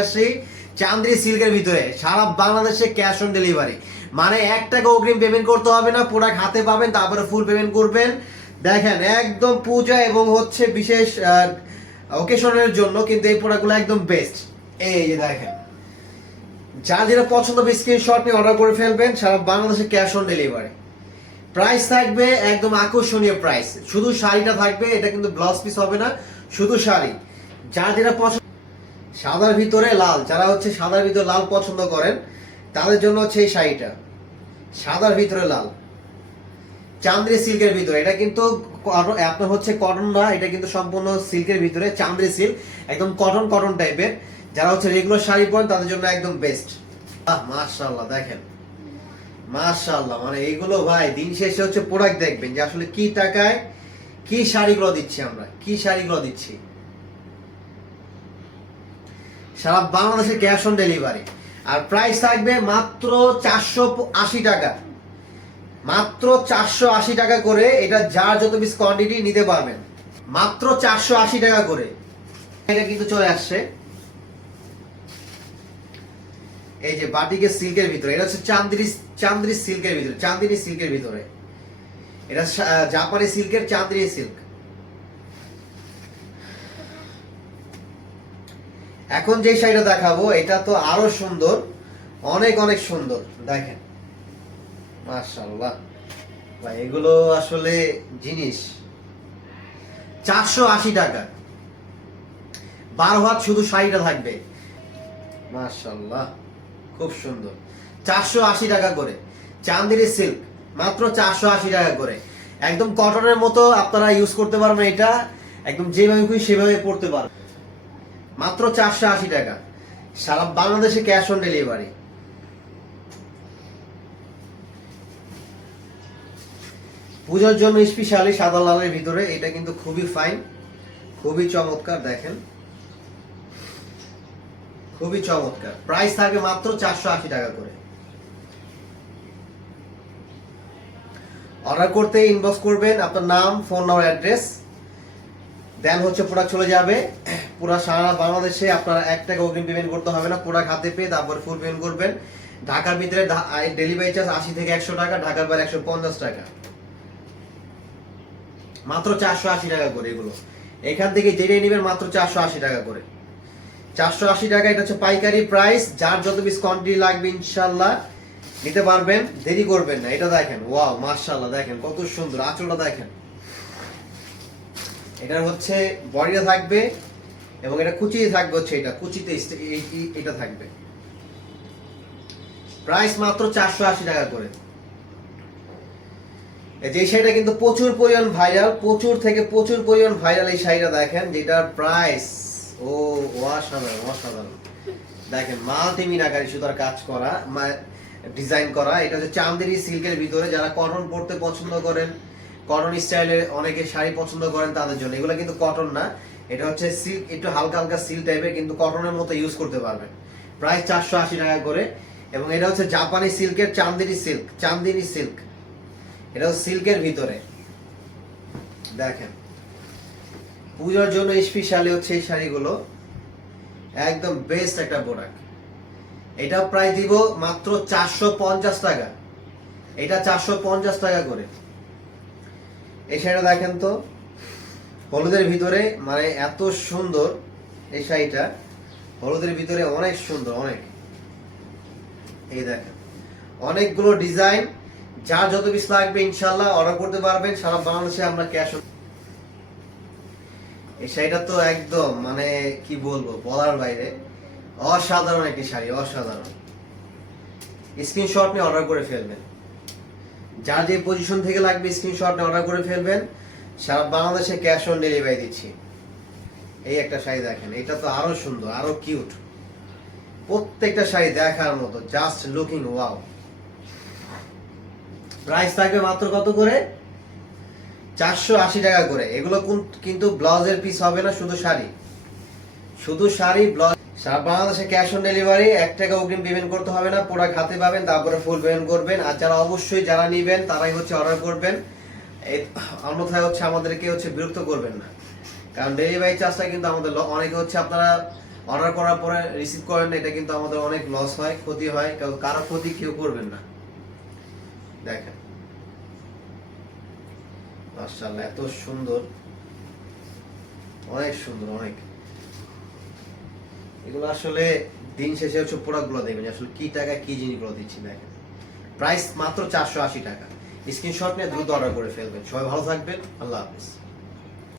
আসি চান্দ্রি সিল্কের ভিতরে সারা বাংলাদেশে ক্যাশ অন ডেলিভারি, মানে 1 টাকা অগ্রিম পেমেন্ট করতে হবে না, প্রোডাক্ট হাতে পাবেন তারপরে ফুল পেমেন্ট করবেন। দেখেন একদম পূজা এবং হচ্ছে বিশেষ অকেশনের জন্য কিন্তু এই প্রোডাক্টগুলো একদম বেস্ট। এই যে দেখেন, যার যেটা পছন্দ হবে স্ক্রিনশট নিয়ে অর্ডার করে ফেলবেন, সারা বাংলাদেশে ক্যাশ অন ডেলিভারি। প্রাইস থাকবে একদম আকর্ষণীয় প্রাইস, শুধু শাড়িটা থাকবে, এটা কিন্তু ব্লাউজ পিস হবে না, শুধু শাড়ি। যার যেটা পছন্দ, সাদার ভিতরে লাল, যারা হচ্ছে সাদার ভিতরে লাল পছন্দ করেন তাদের জন্য হচ্ছে এই শাড়িটা, সাদার ভিতরে লাল চান্দ্রি সিল্কের ভিতরে। এটা কিন্তু আপনার হচ্ছে কটন না, এটা কিন্তু সম্পূর্ণ সিল্কের ভিতরে চান্দ্রি সিল্ক, একদম কটন কটন টাইপের। যারা হচ্ছে রেগুলার শাড়ি পরেন তাদের জন্য একদম বেস্ট। মাশাআল্লাহ, দেখেন মাশাআল্লাহ, মানে এইগুলো ভাই দিন শেষে হচ্ছে প্রোডাক্ট দেখবেন যে আসলে কি টাকায় কি শাড়িগুলো দিচ্ছি আমরা, কি শাড়িগুলো দিচ্ছি। সারা বাংলাদেশে ক্যাশ অন ডেলিভারি, আর প্রাইস থাকবে মাত্র 480 টাকা, মাত্র 480 টাকা করে। এটা যার যত পিস কোয়ান্টিটি নিতে পারবেন, মাত্র 480 টাকা করে। এটা কিন্তু চলে আসছে এই যে বাটিকের সিল্কের ভিতরে, এটা হচ্ছে চান্দ্রি সিল্কের ভিতরে, চান্দিনী সিল্কের ভিতরে। এটা জাপানি সিল্কের চান্দিনী সিল্ক। এখন যে শাড়িটা দেখাবো এটা তো আরো সুন্দর, অনেক অনেক সুন্দর। দেখেন মাশাআল্লাহ ভাই, এগুলো আসলে জিনিস। 480 টাকা, 12 হাত শুধু শাড়িটা থাকবে। মাশাআল্লাহ, খুব সুন্দর। 480 টাকা করে চান্দিনী সিল্ক, মাত্র 480 টাকা করে। একদম কটনের মতো আপনারা ইউজ করতে পারবেন, এটা একদম যেভাবে খুশি সেভাবে পড়তে পারবেন। মাত্র 480 টাকা, সারা বাংলাদেশে ক্যাশ অন ডেলিভারি। পূজার জন্য স্পেশালি সাদা লালের ভিতরে, এটা কিন্তু খুবই ফাইন, খুবই চমৎকার। দেখেন খুবই চমৎকার। প্রাইস থাকবে মাত্র 480 টাকা করে। অর্ডার করতে ইনবক্স করবেন আপনার নাম, ফোন নাম্বার, অ্যাড্রেস, দেন হচ্ছে প্রোডাক্ট চলে যাবে। পুরো সারা বাংলাদেশে আপনারা 1 টাকা অগ্রিম পেমেন্ট করতে হবে না, প্রোডাক্ট হাতে পেয়ে তারপর ফুল পেমেন্ট করবেন। ঢাকার ভিতরে ডেলিভারি চার্জ 80 থেকে 100 টাকা, ঢাকার বাইরে 150 টাকা। মাত্র 480 টাকা করে এগুলো। এখান থেকে যেটাই নেবেন মাত্র 480 টাকা করে, 480 টাকা। এটা হচ্ছে পাইকারি প্রাইস, যার যত পিস কোয়ান্টিটি লাগবে ইনশাআল্লাহ নিতে পারবেন, দেরি করবেন না। এটা দেখেন, ওয়াও মাশাআল্লাহ, দেখেন কত সুন্দর আঁচলটা দেখেন। এটার হচ্ছে বডিটা থাকবে এবং এটা কুচিতে থাকবে, হচ্ছে এটা কুচিতে এটা থাকবে। প্রাইস মাত্র 480 টাকা করে। এই শাড়িটা কিন্তু প্রচুর পরিমাণ ভাইরাল, প্রচুর থেকে প্রচুর পরিমাণ ভাইরাল এই শাড়িটা। দেখেন যেটার প্রাইস ও অসাধারণ অসাধারণ। দেখেন মাল্টি মিনাকারি সুতার কাজ করা, ডিজাইন করা। এটা হচ্ছে চান্দেরি সিল্কের ভিতরে। যারা কটন পরতে পছন্দ করেন, কটন স্টাইলের অনেকে শাড়ি পছন্দ করেন তাদের জন্য। এগুলো কিন্তু কটন না, এটা হচ্ছে সিল্ক, একটু হালকা হালকা সিল্ক টাইপের, কিন্তু কটনের মতো ইউজ করতে পারবেন। প্রাইস 480 টাকা করে। এবং এটা হচ্ছে জাপানি সিল্কের চান্দেরি সিল্ক, চান্দিনী সিল্ক। এটা হচ্ছে সিল্কের ভিতরে। দেখেন পূজার জন্য স্পেশালি হচ্ছে এই শাড়িগুলো, একদম বেস্ট একটা প্রোডাক্ট। এটা প্রায় দিব মাত্র 450 টাকা, এটা 450 টাকা করে। এই শাড়িটা দেখেন তো, হলুদের ভিতরে, মানে এত সুন্দর এই শাড়িটা, হলুদের ভিতরে অনেক সুন্দর, অনেক। এই দেখেন অনেকগুলো ডিজাইন, যার যত পিস লাগবে ইনশাআল্লাহ অর্ডার করতে পারবেন। সারা বাংলাদেশে আমরা ক্যাশ। এই শাড়িটা তো একদম মানে কি বলবো, বলার বাইরে, অসাধারণ একটি শাড়ি, অসাধারণ। স্ক্রিনশট নিয়ে অর্ডার করে ফেলবেন, যার যে পজিশন থেকে লাগবে স্ক্রিনশট নিয়ে অর্ডার করে ফেলবেন। সারা বাংলাদেশে ক্যাশ অন ডেলিভারি দিচ্ছি। এই একটা শাড়ি দেখেন, এটা তো আরো সুন্দর, আরো কিউট। প্রত্যেকটা শাড়ি দেখার মতো, জাস্ট লুকিং ওয়াও। প্রাইস থাকবে মাত্র কত করে? 480 টাকা করে। এগুলো কিন্তু ব্লাউজের পিস হবে না, শুধু শাড়ি, শুধু শাড়ি ব্লাউজ। সারা বাংলাদেশে ক্যাশ অন ডেলিভারি, 1 টাকা অগ্রিম পেমেন্ট করতে হবে না, প্রোডাক্ট হাতে পাবেন তারপরে ফুল পেমেন্ট করবেন। আর যারা অবশ্যই যারা নেবেন তারাই হচ্ছে অর্ডার করবেন, অন্যথায় হচ্ছে আমাদেরকে হচ্ছে বিরক্ত করবেন না, কারণ ডেলিভারি চার্জটা কিন্তু আমাদের অনেকে হচ্ছে আপনারা অর্ডার করার পরে রিসিভ করেন না, এটা কিন্তু আমাদের অনেক লস হয়, ক্ষতি হয়, কারো ক্ষতি কেউ করবেন না। দেখেন মাশাআল্লাহ এত সুন্দর, অনেক সুন্দর অনেক। এগুলো আসলে দিন শেষে হচ্ছে প্রোডাক্টগুলো দেখবেন আসলে কি টাকা কি জিনিসগুলো দিচ্ছি। দেখেন প্রাইস মাত্র 480 টাকা। স্ক্রিনশট নিয়ে দ্রুত অর্ডার করে ফেলবেন। সবাই ভালো থাকবেন, আল্লাহ হাফেজ।